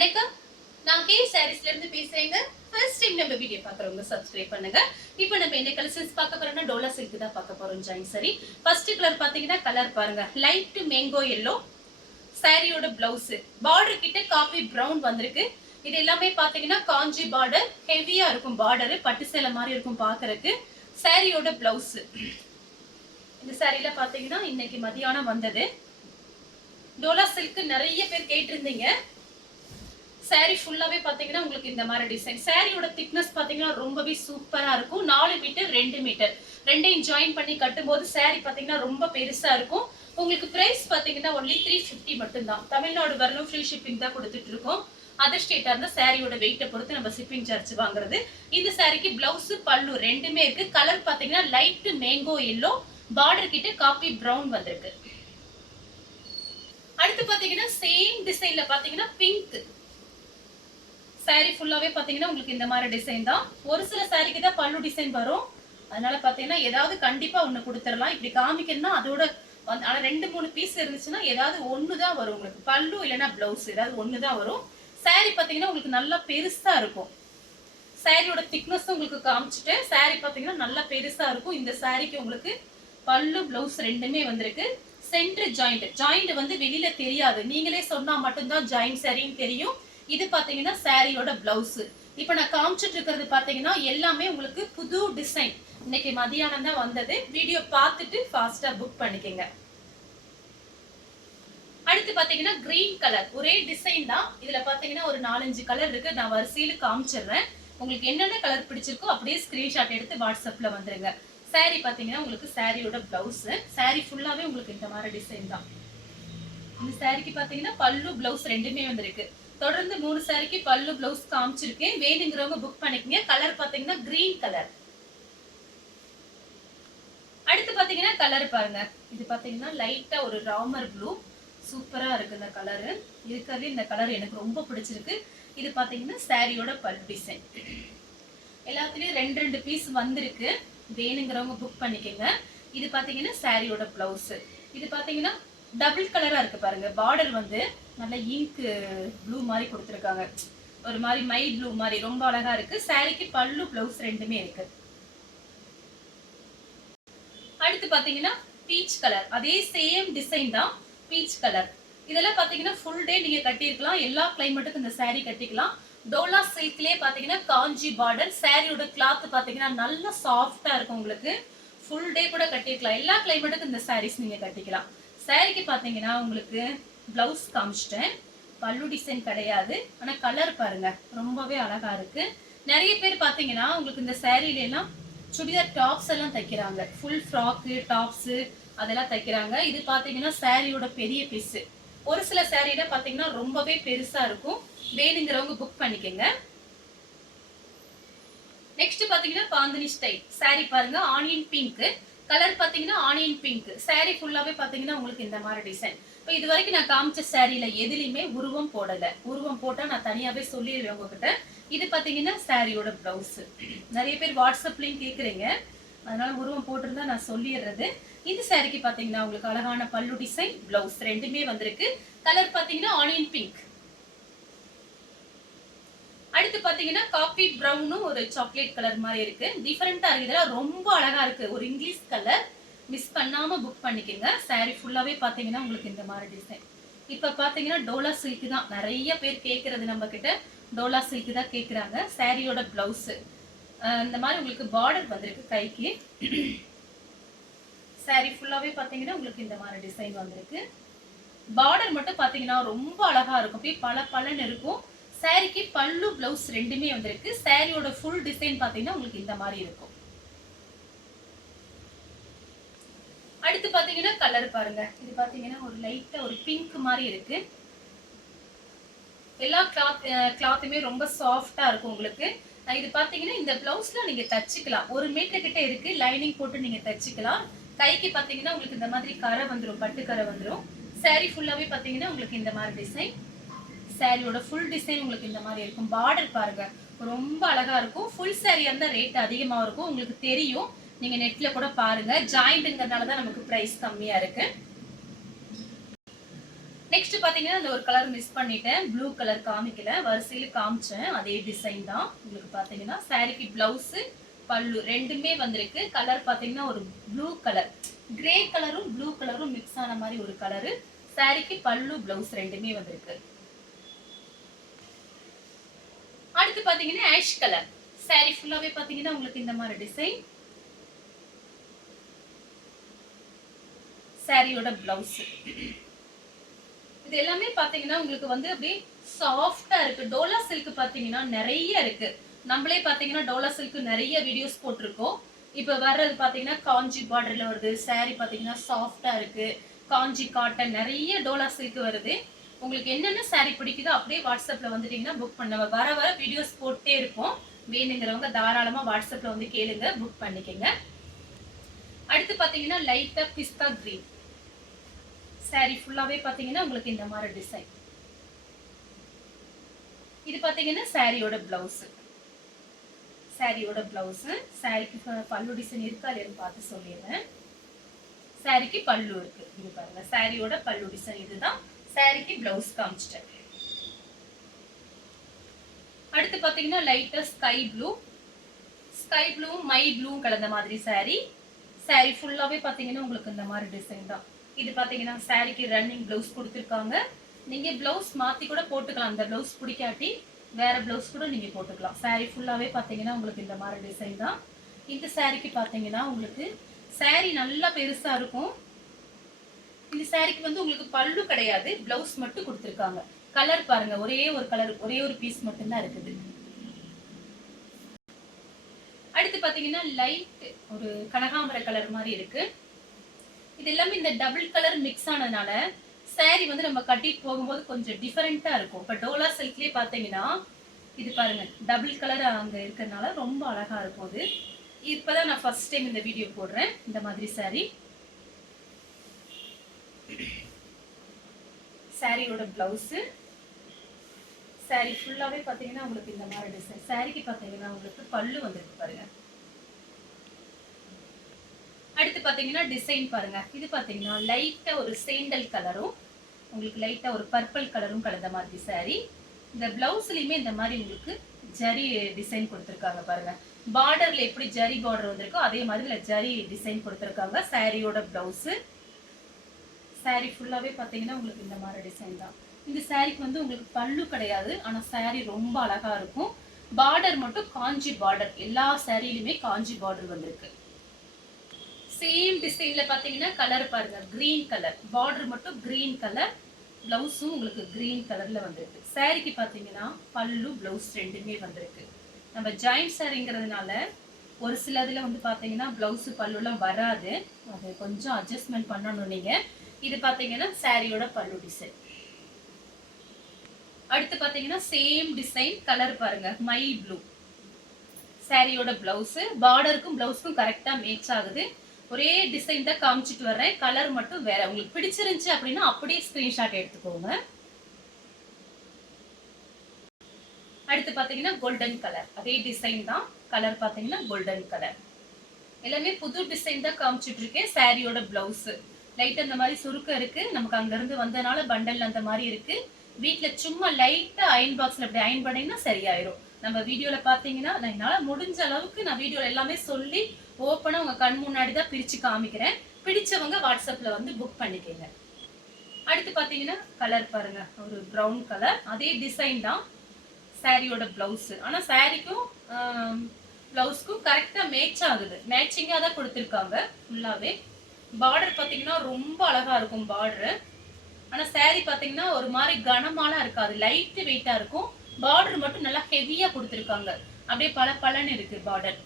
வணக்கம். நான் கே சாரீஸ்ல இருந்து பேசுறேங்க. ஃபர்ஸ்ட் டைம் நம்ம வீடியோ பார்க்குறவங்க சப்ஸ்கிரைப் பண்ணுங்க. இப்போ நம்ம என்ன கலெக்ஷன்ஸ் பார்க்க போறோம்னா டோலா சில்க் தான் பார்க்க போறோம். ஜாயின் சரி. ஃபர்ஸ்ட் கலர் பாத்தீங்கன்னா கலர் பாருங்க. Light mango yellow. சாரியோட பிளவுஸ் பார்டர் கிட்ட காபி பிரவுன் வந்திருக்கு. இது எல்லாமே பாத்தீங்கன்னா காஞ்சி பார்டர், ஹெவியா இருக்கும் பார்டர், பட்டு சேலை மாதிரி இருக்கும் பார்க்கறதுக்கு. சாரியோட பிளவுஸ் இந்த சாரியில பாத்தீங்கன்னா இன்னைக்கு மதியானம் வந்தது. டோலா சில்க் நிறைய பேர் கேட்டிருந்தீங்க. சாரி ஃபுல்லாவே பாத்தீங்கன்னா உங்களுக்கு இந்த மாதிரி டிசைன். சாரியோட திக்னஸ் பாத்தீங்கன்னா ரொம்பவே சூப்பரா இருக்கும். 4 மீட்டர் 2 மீட்டர் ரெண்டையும் ஜாயின் பண்ணி கட்டும்போது சாரி பாத்தீங்கன்னா ரொம்ப பெருசா இருக்கும். உங்களுக்கு பிரைஸ் பாத்தீங்கன்னா ஒன்லி 350 மட்டும்தான். தமிழ்நாடு வரலும் ஃப்ரீ ஷிப்பிங் தான் கொடுத்துட்டு இருக்கோம். அதர் ஸ்டேட்டா இருந்தா சாரியோட வெயிட்டை பொறுத்து நம்ம ஷிப்பிங் சார்ஜ் வாங்குறது. இந்த சாரிக்கு பிளவுஸ் பல்லு ரெண்டுமே இருக்கு. கலர் பாத்தீங்கன்னா லைட் மேங்கோ yellow, பார்டர் கிட்ட காபி பிரவுன் வந்திருக்கு. அடுத்து பாத்தீங்கன்னா சேம் டிசைன்ல பாத்தீங்கன்னா பிங்க். சாரி ஃபுல்லாவே பாத்தீங்கன்னா உங்களுக்கு இந்த மாதிரி டிசைன் தான். ஒரு சில சாரிக்கு தான் பல்லு டிசைன் வரும். அதனால பாத்தீங்கன்னா ஏதாவது கண்டிப்பா ஒண்ணு கொடுத்துடலாம். இப்படி காமிக்கணும்னா அதோட ஆனா 2-3 பீஸ் இருந்துச்சுன்னா ஏதாவது ஒண்ணுதான் வரும் உங்களுக்கு. பல்லு இல்லைன்னா பிளவுஸ் ஏதாவது ஒண்ணுதான் வரும். சாரி பாத்தீங்கன்னா உங்களுக்கு நல்லா பெருசா இருக்கும். சாரியோட திக்னஸ் உங்களுக்கு காமிச்சிட்டேன். சாரி பாத்தீங்கன்னா நல்லா பெருசா இருக்கும். இந்த சாரிக்கு உங்களுக்கு பல்லு பிளவுஸ் ரெண்டுமே வந்திருக்கு. சென்டர் ஜாயிண்ட் வந்து வெளியில தெரியாது. நீங்களே சொன்னா மட்டும்தான் ஜாயிண்ட் சாரின்னு தெரியும். இது பாத்தீங்கன்னா சாரியோட பிளவுஸ். இப்ப நான் காமிச்சிட்டு இருக்கிறது பாத்தீங்கன்னா எல்லாமே உங்களுக்கு புது டிசைன். இன்னைக்கு மதியானம் தான் வந்தது. வீடியோ பார்த்துட்டு ஃபாஸ்டா புக் பண்ணிக்கங்க. அடுத்து பாத்தீங்கன்னா கிரீன் கலர் ஒரே டிசைன் தான். இதுல பாத்தீங்கன்னா ஒரு 4-5 கலர் இருக்கு. நான் வரிசையில காமிச்சிடுறேன். உங்களுக்கு என்னென்ன கலர் பிடிச்சிருக்கோ அப்படியே ஸ்கிரீன்ஷாட் எடுத்து வாட்ஸ்அப்ல வந்துருங்க. சாரி பாத்தீங்கன்னா உங்களுக்கு சாரியோட பிளவுஸ். சாரி ஃபுல்லாவே உங்களுக்கு இந்த மாதிரி டிசைன் தான். இந்த சாரிக்கு பாத்தீங்கன்னா பல்லு பிளவுஸ் ரெண்டுமே வந்திருக்கு. தொடர்ந்து 3 சாரிக்கு பல்லு பிளவுஸ் காமிச்சிருக்கேன். வேணுங்கிறவங்க புக் பண்ணிக்கங்க. கலர் பாத்தீங்கன்னா கிரீன் கலர். அடுத்து பாத்தீங்கன்னா கலர் பாருங்க. இது பாத்தீங்கன்னா லைட்டா ஒரு ராமர் ப்ளூ. சூப்பரா இருக்கு இந்த கலர். இருக்கிறது இந்த கலர் எனக்கு ரொம்ப பிடிச்சிருக்கு. இது பாத்தீங்கன்னா சாரியோட பல்லு டிசைன். எல்லாத்துலயும் 2 பீஸ் வந்திருக்கு. வேணுங்கிறவங்க புக் பண்ணிக்கங்க. இது பாத்தீங்கன்னா சாரியோட பிளவுஸ். இது பாத்தீங்கன்னா டபுள் கலரா இருக்கு பாருங்க. பார்டர் வந்து நல்ல இங்க் ப்ளூ மாதிரி கொடுத்துருக்காங்க. ஒரு மாதிரி மைல் ப்ளூ மாதிரி ரொம்ப அழகா இருக்கு. சாரிக்கு பல்லு பிளவுஸ் ரெண்டுமே இருக்கு. அடுத்து பாத்தீங்கன்னா பீச் கலர். அதே சேம் டிசைன் தான். Peach colour. இதெல்லாம் பாத்தீங்கன்னா ஃபுல் டே நீங்க கட்டிருக்கலாம். எல்லா கிளைமேட்டுக்கும் இந்த சாரி கட்டிக்கலாம். டோலா சில்க்லயே பாத்தீங்கன்னா காஞ்சி பார்டர். சாரியோட கிளாத் பாத்தீங்கன்னா நல்ல சாஃப்டா இருக்கும். உங்களுக்கு ஃபுல் டே கூட கட்டிருக்கலாம். எல்லா கிளைமேட்டுக்கும் இந்த சாரீஸ் நீங்க கட்டிக்கலாம். சாரிக்கு பாத்தீங்கன்னா உங்களுக்கு பிளவுஸ் காமிச்சிட்டேன். பல்லு டிசைன் கிடையாது. ஆனா கலர் பாருங்க ரொம்பவே அழகா இருக்கு. நிறைய பேர் பாத்தீங்கன்னா உங்களுக்கு இந்த சாரில எல்லாம் சுடிதார் டாப்ஸ் எல்லாம் தைக்கிறாங்க. ஃபுல் ஃப்ராக்கு டாப்ஸ் அதெல்லாம் தைக்கிறாங்க. இது பாத்தீங்கன்னா சாரியோட பெரிய பீஸ். ஒரு சில சாரியில பாத்தீங்கன்னா ரொம்பவே பெருசா இருக்கும். வேணுங்கிறவங்க புக் பண்ணிக்கங்க. நெக்ஸ்ட் பாத்தீங்கன்னா பாந்தினி ஸ்டைல் சாரி பாருங்க. ஆனியன் பிங்க் கலர் பாத்தீங்கன்னா ஆனியன் பிங்க். சாரி ஃபுல்லாவே பாத்தீங்கன்னா உங்களுக்கு இந்த மாதிரி டிசைன். இப்போ இது வரைக்கும் நான் காமிச்ச சாரியில எதுலயுமே உருவம் போடல. உருவம் போட்டா நான் தனியாவே சொல்லிடுவேன் உங்ககிட்ட. இது பாத்தீங்கன்னா சாரியோட பிளவுஸ். நிறைய பேர் வாட்ஸ்அப்லயும் கேக்குறீங்க. அதனால உருவம் போட்டிருந்தா நான் சொல்லிடுறது. இந்த சாரிக்கு பாத்தீங்கன்னா உங்களுக்கு அழகான பல்லு டிசைன், பிளவுஸ் ரெண்டுமே வந்திருக்கு. கலர் பாத்தீங்கன்னா ஆனியன் பிங்க். அடுத்து பாத்தீங்கன்னா காபி பிரவுனும் ஒரு சாக்லேட் கலர் மாதிரி இருக்கு. டிஃபரெண்டா இருக்கு. இதெல்லாம் ரொம்ப அழகா இருக்கு. ஒரு இங்கிலீஷ் கலர். மிஸ் பண்ணாம புக் பண்ணிக்கங்க. சாரி ஃபுல்லாவே பாத்தீங்கன்னா உங்களுக்கு இந்த மாதிரி டிசைன். இப்ப பாத்தீங்கன்னா டோலா சில்க் தான் நிறைய பேர் கேக்குறது. நம்ம கிட்ட டோலா சில்க் தான் கேக்குறாங்க. சாரியோட பிளவுஸ் இந்த மாதிரி உங்களுக்கு பார்டர் வந்திருக்கு கைக்கு. சாரி ஃபுல்லாவே பாத்தீங்கன்னா உங்களுக்கு இந்த மாதிரி டிசைன் வந்திருக்கு. பார்டர் மட்டும் பாத்தீங்கன்னா ரொம்ப அழகா இருக்கும். அப்படியே பல பலன்னு இருக்கும். சாரிக்கு பல்லு பிளவுஸ் ரெண்டுமே வந்திருக்கு. சாரியோட ஃபுல் டிசைன் பாத்தீங்கன்னா உங்களுக்கு இந்த மாதிரி இருக்கும். அடுத்து பாத்தீங்கன்னா கலர் பாருங்க. இது பாத்தீங்கன்னா ஒரு லைட்டா ஒரு பிங்க் மாதிரி இருக்கு. எல்லா கிளாத்துமே ரொம்ப சாஃப்டா இருக்கும் உங்களுக்கு. இது பாத்தீங்கன்னா இந்த பிளவுஸ்ல நீங்க தச்சுக்கலாம். 1 மீட்டர் கிட்ட இருக்கு. லைனிங் போட்டு நீங்க தச்சுக்கலாம். கைக்கு பாத்தீங்கன்னா உங்களுக்கு இந்த மாதிரி கரை வந்துரும். பட்டு கரை வந்துரும். சாரி ஃபுல்லாவே பாத்தீங்கன்னா உங்களுக்கு இந்த மாதிரி டிசைன். சாரியோட ஃபுல் டிசைன் உங்களுக்கு இந்த மாதிரி இருக்கும். பார்டர் பாருங்க ரொம்ப அழகா இருக்கும். ஃபுல் சாரி அந்த ரேட் அதிகமா இருக்கும். உங்களுக்கு தெரியும். நீங்க நெட்ல கூட பாருங்க. ஜாயிண்ட்ங்கறனால தான் நமக்கு பிரைஸ் கம்மியா இருக்கு. நெக்ஸ்ட் பாத்தீங்கன்னா இந்த ஒரு கலர் மிஸ் பண்ணிட்டேன், ப்ளூ கலர் காமிக்கல, வரிசையில காமிச்சேன். அதே டிசைன் தான் உங்களுக்கு பாத்தீங்கன்னா. சாரிக்கு பிளவுஸ் பல்லு ரெண்டுமே வந்திருக்கு. கலர் பாத்தீங்கன்னா ஒரு ப்ளூ கலர், கிரே கலரும் ப்ளூ கலரும் மிக்ஸ் ஆன மாதிரி ஒரு கலரு. சாரிக்கு பல்லு பிளவுஸ் ரெண்டுமே வந்திருக்கு. அடுத்து பாத்தீங்கன்னா ஆஷ் கலர். சாரி ஃபுல்லாவே பாத்தீங்கன்னா உங்களுக்கு இந்த மாதிரி டிசைன். சாரியோட பிளவுஸ் இது எல்லாமே பாத்தீங்கன்னா உங்களுக்கு வந்து அப்படியே சாஃப்டா இருக்கு. டோலா சில்க் பாத்தீங்கன்னா நிறைய இருக்கு. நம்மளே பாத்தீங்கன்னா டோலா சில்க் நிறைய வீடியோஸ் போட்டிருக்கோம். இப்ப வர்றது பாத்தீங்கன்னா காஞ்சி பார்டர்ல வருது. சாரி பாத்தீங்கன்னா சாஃப்டா இருக்கு. காஞ்சி காட்டன் நிறைய டோலா சில்க் வருது. உங்களுக்கு என்னென்ன சாரி பிடிக்குதோ அப்படியே வாட்ஸ்அப்ல வந்துட்டீங்கன்னா புக் பண்ண வர வர வீடியோஸ் போட்டே இருப்போம். வேணுங்கிறவங்க தாராளமா வாட்ஸ்அப்ல வந்து கேளுங்க, புக் பண்ணிக்கங்க. அடுத்து பாத்தீங்கன்னா லைட்டா பிஸ்தா கிரீன். சாரி ஃபுல்லாவே பாத்தீங்கன்னா உங்களுக்கு இந்த மாதிரி டிசைன். இது பாத்தீங்கன்னா சாரியோட பிளவுஸ். சாரியோட பிளவுஸ். சாரிக்கு பல்லு டிசைன் இருக்கா இல்லையான்னு பார்த்து சொல்லிடுறேன். சாரிக்கு பல்லு இருக்கு. இது பாருங்க சாரியோட பல்லு டிசைன் இதுதான். சாரிக்கு பிளவுஸ் காமிச்சிட்டேன். அடுத்து பாத்தீங்கன்னா லைட்டா sky blue. Sky blue my blue கலந்த மாதிரி சாரி. சாரி ஃபுல்லாவே பாத்தீங்கன்னா உங்களுக்கு இந்த மாதிரி டிசைன் தான். இது பாத்தீங்கன்னா சாரிக்கு ரன்னிங் பிளவுஸ் கொடுத்துருக்காங்க. நீங்க பிளவுஸ் மாத்தி கூட போட்டுக்கலாம். அந்த பிளவுஸ் பிடிக்காட்டி வேற பிளவுஸ் கூட நீங்க போட்டுக்கலாம். சாரி ஃபுல்லாவே பாத்தீங்கன்னா உங்களுக்கு இந்த மாதிரி டிசைன் தான். இந்த சாரிக்கு பாத்தீங்கன்னா உங்களுக்கு சாரி நல்லா பெருசா இருக்கும். இந்த சாரிக்கு வந்து உங்களுக்கு பல்லு கிடையாது, பிளவுஸ் மட்டும் கொடுத்துருக்காங்க. கலர் பாருங்க, ஒரே ஒரு கலர், ஒரே ஒரு பீஸ் மட்டும்தான் இருக்குது. அடுத்து பாத்தீங்கன்னா லைட் ஒரு கனகாம்பர கலர் மாதிரி இருக்கு. இது எல்லாமே இந்த டபுள் கலர் மிக்ஸ் ஆனதுனால சாரி வந்து நம்ம கட்டிட்டு போகும்போது கொஞ்சம் டிஃபரெண்டா இருக்கும். இப்ப டோலா சில்க்லயே பாத்தீங்கன்னா இது பாருங்க டபுள் கலர் அங்க இருக்கிறதுனால ரொம்ப அழகா இருக்கும். அது இப்பதான் நான் ஃபர்ஸ்ட் டைம் இந்த வீடியோ போடுறேன். இந்த மாதிரி சாரி. சாரியோட பிளவுஸ். சாரி ஃபுல்லாவே பாத்தீங்கன்னா உங்களுக்கு இந்த மாதிரி டிசைன். சாரிக்கு பாத்தீங்கன்னா உங்களுக்கு பல்லு வந்துருக்கு பாருங்க. அடுத்து பாத்தீங்கன்னா டிசைன் பாருங்க. இது பாத்தீங்கன்னா லைட்டா ஒரு சேண்டல் கலரும் உங்களுக்கு லைட்டா ஒரு பர்பிள் கலரும் கலந்த மாதிரி சாரி. இந்த பிளவுஸ்லயுமே இந்த மாதிரி உங்களுக்கு ஜரி டிசைன் கொடுத்துருக்காங்க பாருங்க. பார்டர்ல எப்படி ஜரி பார்டர் வந்திருக்கோ அதே மாதிரி இதுல ஜரி டிசைன் கொடுத்துருக்காங்க. சாரியோட பிளவுஸ். சாரி ஃபுல்லாவே பாத்தீங்கன்னா உங்களுக்கு இந்த மாதிரி டிசைன் தான். இந்த சாரிக்கு வந்து உங்களுக்கு பல்லு கிடையாது, ஆனா சாரி ரொம்ப அழகா இருக்கும். பார்டர் மட்டும் காஞ்சி பார்டர். எல்லா சாரியிலுமே காஞ்சி பார்டர் வந்திருக்கு. சேம் டிசைன்ல பாத்தீங்கன்னா கலர் பாருங்க, கிரீன் கலர். பார்டர் மட்டும் கிரீன் கலர், பிளவுஸும் உங்களுக்கு கிரீன் கலர்ல வந்திருக்கு. சாரிக்கு பாத்தீங்கன்னா பல்லு பிளவுஸ் ரெண்டுமே வந்திருக்கு. நம்ம ஜாயிண்ட் சாரிங்கிறதுனால ஒரு சிலதுல வந்து பாத்தீங்கன்னா பிளவுஸ் பல்லுலாம் வராது. அது கொஞ்சம் அட்ஜஸ்ட்மெண்ட் பண்ணணும் நீங்க. இது பாத்தீங்கன்னா சாரியோட பல்லு டிசைன். அடுத்து பாத்தீங்கன்னா சேம் டிசைன் கலர் பாருங்க, மை ப்ளூ. சாரியோட பிளவுஸ் பார்டருக்கும் பிளவுஸ்க்கும் கரெக்டா மேட்ச் ஆகுது. ஒரே டிசைன் தான் காமிச்சிட்டு வர்றேன். கலர் மட்டும் வேற. உங்களுக்கு பிடிச்சிருந்துச்சு அப்படின்னா அப்படியே ஸ்கிரீன்ஷாட் எடுத்துக்கோங்க. அடுத்து பாத்தீங்கன்னா கோல்டன் கலர். அதே டிசைன் தான். கலர் பாத்தீங்கன்னா கோல்டன் கலர். எல்லாமே புது டிசைன் தான் காமிச்சிட்டு இருக்கேன். சாரியோட பிளவுஸ் லைட் அந்த மாதிரி சுருக்கம் இருக்கு. நமக்கு அங்க இருந்து வந்தனால பண்டல் அந்த மாதிரி இருக்கு. வீட்டுல சும்மா லைட்டா அயன் பாக்ஸ்ல அப்படி அயன் பண்ணீங்கன்னா சரியாயிரும். நம்ம வீடியோல பாத்தீங்கன்னா நான் என்னால முடிஞ்ச அளவுக்கு நான் வீடியோல எல்லாமே சொல்லி ஓப்பனா உங்க கண் முன்னாடி தான் பிரிச்சு காமிக்கிறேன். பிடிச்சவங்க வாட்ஸ்அப்ல வந்து புக் பண்ணிக்கங்க. அடுத்து பாத்தீங்கன்னா கலர் பாருங்க, ஒரு பிரவுன் கலர். அதே டிசைன் தான். சாரியோட பிளவுஸ். ஆனா சாரிக்கும் பிளவுஸ்க்கும் கரெக்டா மேட்ச் ஆகுது. மேட்சிங்கா தான் கொடுத்துருக்காங்க ஃபுல்லாவே. பார்டர் பாத்தீங்கன்னா ரொம்ப அழகா இருக்கும் பார்டர். ஆனா சாரி பாத்தீங்கன்னா ஒரு மாதிரி கனமாலாம் இருக்காது, லைட் வெயிட்டா இருக்கும். பார்டர் மட்டும் நல்லா ஹெவியா கொடுத்துருக்காங்க. அப்படியே பல பலன்னு இருக்கு பார்டர்.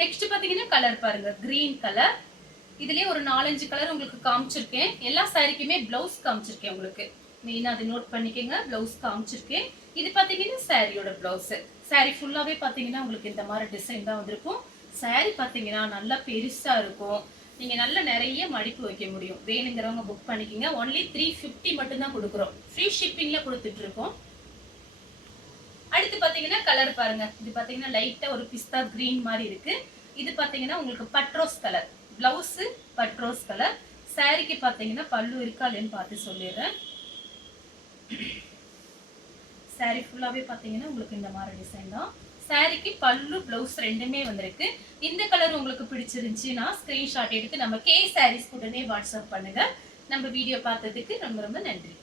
நெக்ஸ்ட் பாத்தீங்கன்னா கலர் பாருங்க, கிரீன் கலர். இதுலயே ஒரு 4-5 கலர் உங்களுக்கு காமிச்சிருக்கேன். எல்லா சாரிக்குமே பிளவுஸ் காமிச்சிருக்கேன் உங்களுக்கு. மெயினா அதை நோட் பண்ணிக்கங்க. பிளவுஸ் காமிச்சிருக்கேன். இது பாத்தீங்கன்னா சாரியோட பிளவுஸ். சாரி ஃபுல்லாவே பாத்தீங்கன்னா உங்களுக்கு இந்த மாதிரி டிசைன் தான் வந்திருக்கும். சாரி பாத்தீங்கன்னா நல்லா பெருசா இருக்கும். நீங்க நல்ல நிறைய மடிப்பு வைக்க முடியும். வேணுங்கிறவங்க புக் பண்ணிக்கங்க. ஒன்லி 350 மட்டும் தான் கொடுக்குறோம். ஃப்ரீ ஷிப்பிங்ல கொடுத்துட்டு இருக்கோம். அடுத்து பாத்தீங்கன்னா கலர் பாருங்க. இது பாத்தீங்கன்னா லைட்டா ஒரு பிஸ்தா கிரீன் மாதிரி இருக்கு. இது பாத்தீங்கன்னா உங்களுக்கு பட்ரோஸ் கலர். பிளவுஸ் பட்ரோஸ் கலர். சாரிக்கு பாத்தீங்கன்னா பல்லு இருக்கா இல்லைன்னு பார்த்து சொல்லிடுறேன். சாரி ஃபுல்லாவே பாத்தீங்கன்னா உங்களுக்கு இந்த மாதிரி டிசைன் தான். சாரிக்கு பல்லு பிளவுஸ் ரெண்டுமே வந்திருக்கு. இந்த கலர் உங்களுக்கு பிடிச்சிருந்துச்சுன்னா ஸ்கிரீன்ஷாட் எடுத்து நம்ம கே சாரீஸ் உடனே வாட்ஸ்அப் பண்ணுங்க. நம்ம வீடியோ பார்த்ததுக்கு ரொம்ப ரொம்ப நன்றி.